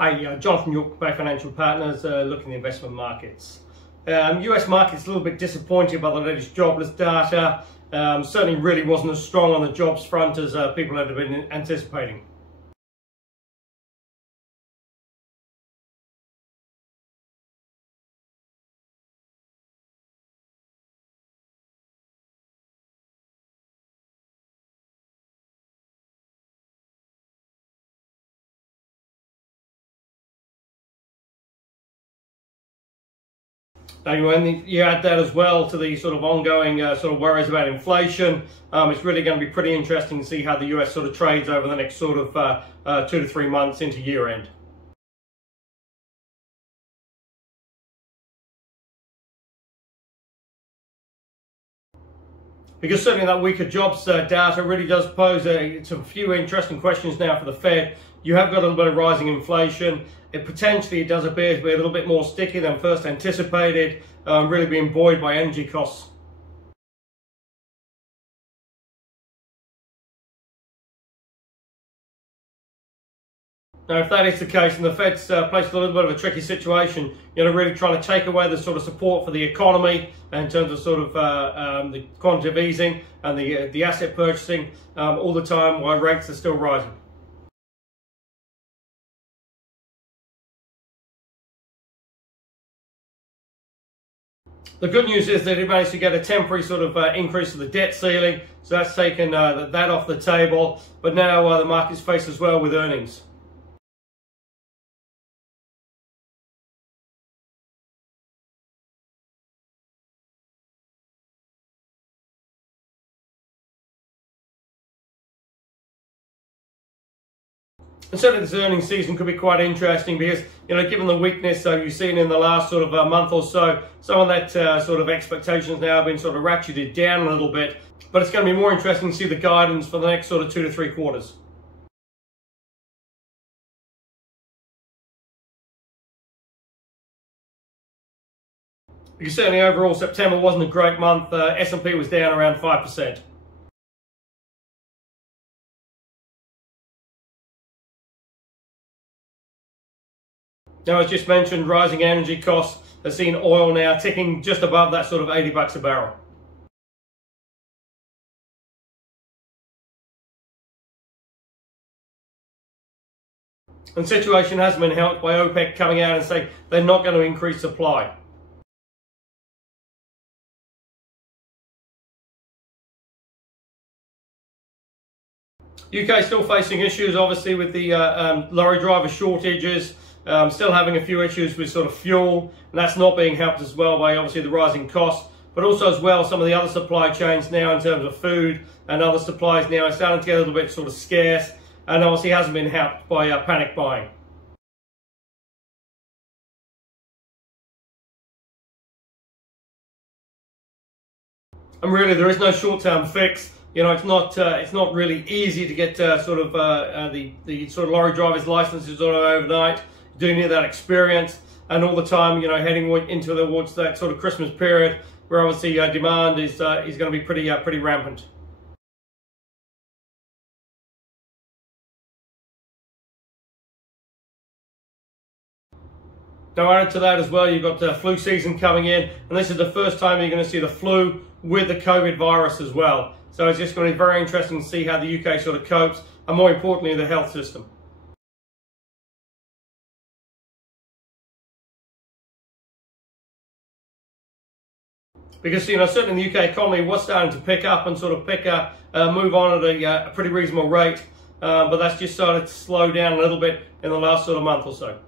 Hi, Jonathan York, Bay Financial Partners, looking at the investment markets. US markets a little bit disappointed by the latest jobless data. Certainly really wasn't as strong on the jobs front as people had been anticipating. When you add that as well to the sort of ongoing sort of worries about inflation, it's really going to be pretty interesting to see how the US sort of trades over the next sort of 2 to 3 months into year end. Because certainly that weaker jobs data really does pose some few interesting questions now for the Fed. You have got a little bit of rising inflation. It potentially does appear to be a little bit more sticky than first anticipated, really being buoyed by energy costs. Now, if that is the case, and the Fed's placed a little bit of a tricky situation, really trying to take away the sort of support for the economy in terms of sort of the quantitative easing and the asset purchasing all the time while rates are still rising. The good news is that it managed to get a temporary sort of increase of the debt ceiling, so that's taken that off the table. But now the market's faced as well with earnings. And certainly this earnings season could be quite interesting because, given the weakness you've seen in the last sort of month or so, some of that sort of expectations now have been sort of ratcheted down a little bit. But it's going to be more interesting to see the guidance for the next sort of 2 to 3 quarters. Because certainly overall September wasn't a great month. S&P was down around 5%. Now, as just mentioned, rising energy costs have seen oil now ticking just above that sort of $80 a barrel. And the situation has been helped by OPEC coming out and saying they're not going to increase supply. UK still facing issues, obviously, with the lorry driver shortages. Still having a few issues with sort of fuel, and that's not being helped as well by obviously the rising costs, but also as well some of the other supply chains now in terms of food and other supplies now are starting to get a little bit sort of scarce, and obviously hasn't been helped by panic buying. And really there is no short-term fix. It's not really easy to get sort of the sort of lorry driver's licenses overnight. You do need that experience, and all the time, heading into towards that sort of Christmas period, where obviously demand is going to be pretty rampant. Now, added to that as well, you've got the flu season coming in, and this is the first time you're going to see the flu with the COVID virus as well. So it's just going to be very interesting to see how the UK sort of copes, and more importantly, the health system. Because certainly the UK economy was starting to pick up and sort of move on at a pretty reasonable rate, but that's just started to slow down a little bit in the last sort of month or so.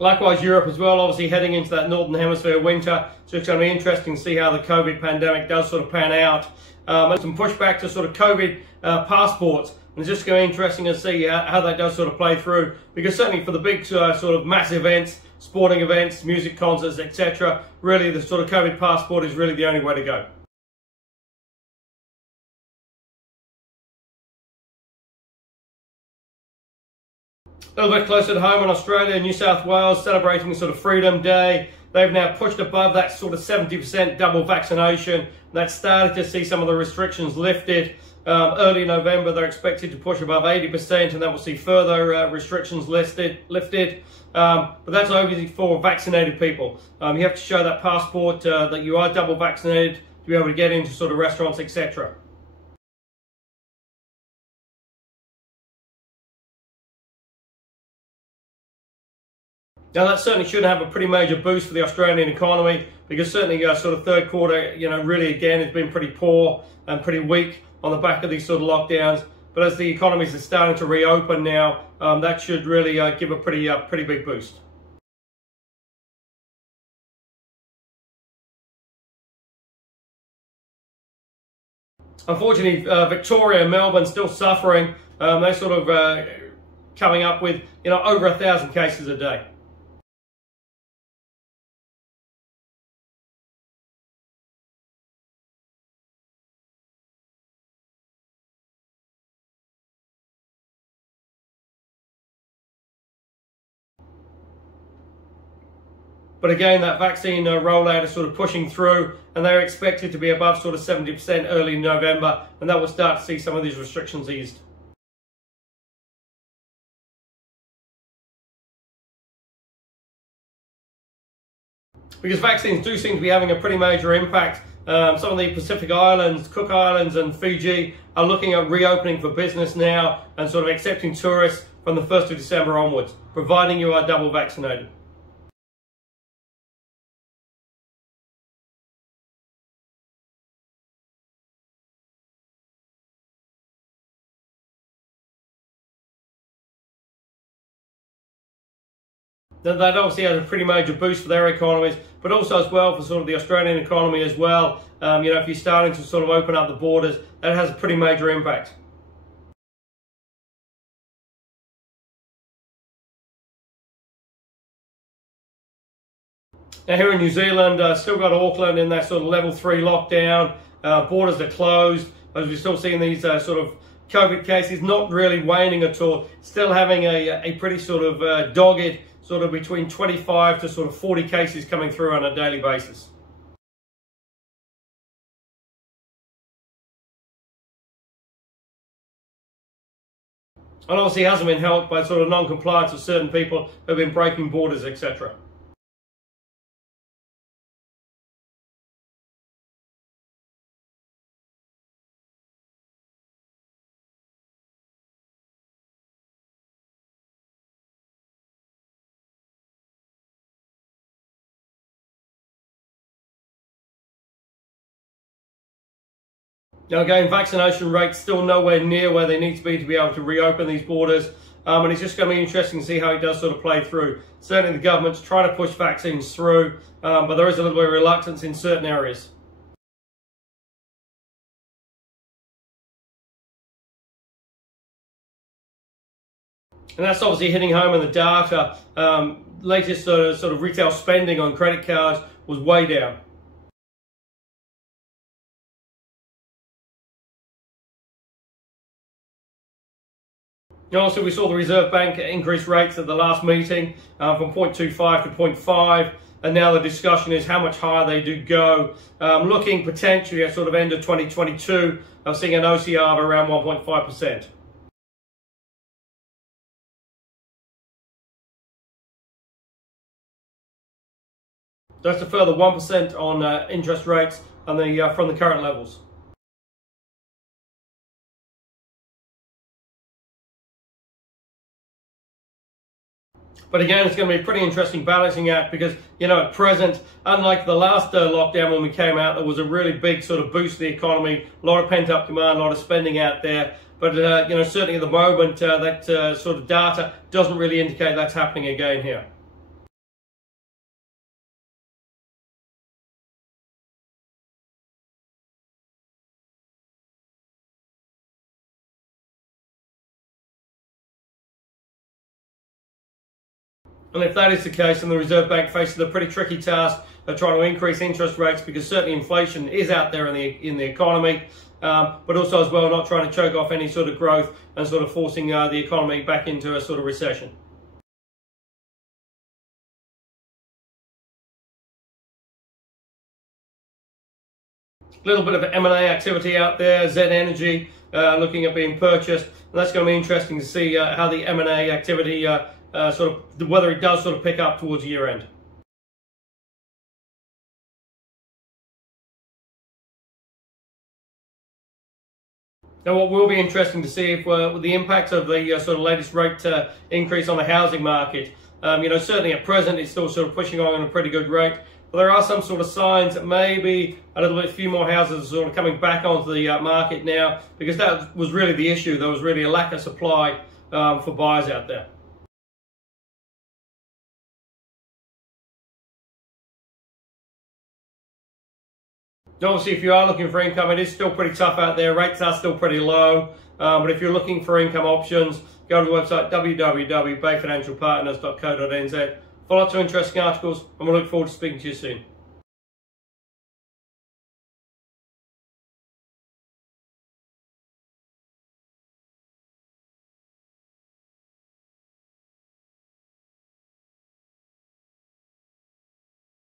Likewise, Europe as well, obviously heading into that Northern Hemisphere winter, so it's going to be interesting to see how the COVID pandemic does sort of pan out. And some pushback to sort of COVID passports. And it's just going to be interesting to see how that does sort of play through, because certainly for the big sort of mass events, sporting events, music concerts, etc., really the sort of COVID passport is really the only way to go. A little bit closer to home in Australia, New South Wales celebrating sort of Freedom Day. They've now pushed above that sort of 70% double vaccination. That's started to see some of the restrictions lifted. Early November, they're expected to push above 80%, and then we'll see further restrictions lifted. But that's only for vaccinated people. You have to show that passport that you are double vaccinated to be able to get into sort of restaurants, etc. Now that certainly should have a pretty major boost for the Australian economy, because certainly sort of third quarter, really again has been pretty poor and pretty weak on the back of these sort of lockdowns. But as the economies are starting to reopen now, that should really give a pretty big boost. Unfortunately, Victoria and Melbourne still suffering. They're sort of coming up with over 1,000 cases a day. But again, that vaccine rollout is sort of pushing through, and they're expected to be above sort of 70% early November, and that will start to see some of these restrictions eased. Because vaccines do seem to be having a pretty major impact. Some of the Pacific Islands, Cook Islands and Fiji are looking at reopening for business now and sort of accepting tourists from the 1st of December onwards, providing you are double vaccinated. That obviously has a pretty major boost for their economies, but also as well for sort of the Australian economy as well. If you're starting to sort of open up the borders, that has a pretty major impact. Now here in New Zealand, still got Auckland in that sort of level 3 lockdown. Borders are closed, as we're still seeing these sort of COVID cases not really waning at all. Still having a pretty sort of dogged sort of between 25 to sort of 40 cases coming through on a daily basis. And obviously hasn't been helped by sort of non-compliance of certain people who have been breaking borders, etc. Now again, vaccination rates still nowhere near where they need to be able to reopen these borders. And it's just going to be interesting to see how it does sort of play through. Certainly the government's trying to push vaccines through, but there is a little bit of reluctance in certain areas. And that's obviously hitting home in the data. Latest sort of retail spending on credit cards was way down. Also, we saw the Reserve Bank increase rates at the last meeting from 0.25 to 0.5, and now the discussion is how much higher they do go. Looking potentially at sort of end of 2022, I'm seeing an OCR of around 1.5%. That's a further 1% on interest rates on from the current levels. But again, it's going to be a pretty interesting balancing act because, at present, unlike the last lockdown when we came out, there was a really big sort of boost to the economy, a lot of pent-up demand, a lot of spending out there. But, certainly at the moment, that sort of data doesn't really indicate that's happening again here. And if that is the case, then the Reserve Bank faces a pretty tricky task of trying to increase interest rates, because certainly inflation is out there in the economy. but also as well not trying to choke off any sort of growth and sort of forcing the economy back into a sort of recession. A little bit of M&A activity out there. Z Energy looking at being purchased, and that's going to be interesting to see how the M&A activity whether it does sort of pick up towards year end. Now, what will be interesting to see if with the impact of the sort of latest rate increase on the housing market. Certainly at present it's still sort of pushing on a pretty good rate. But there are some sort of signs that maybe a few more houses are sort of coming back onto the market now, because that was really the issue. There was really a lack of supply for buyers out there. Obviously, if you are looking for income, it is still pretty tough out there. Rates are still pretty low. But if you're looking for income options, go to the website www.bayfinancialpartners.co.nz. Follow up to interesting articles, and we'll look forward to speaking to you soon.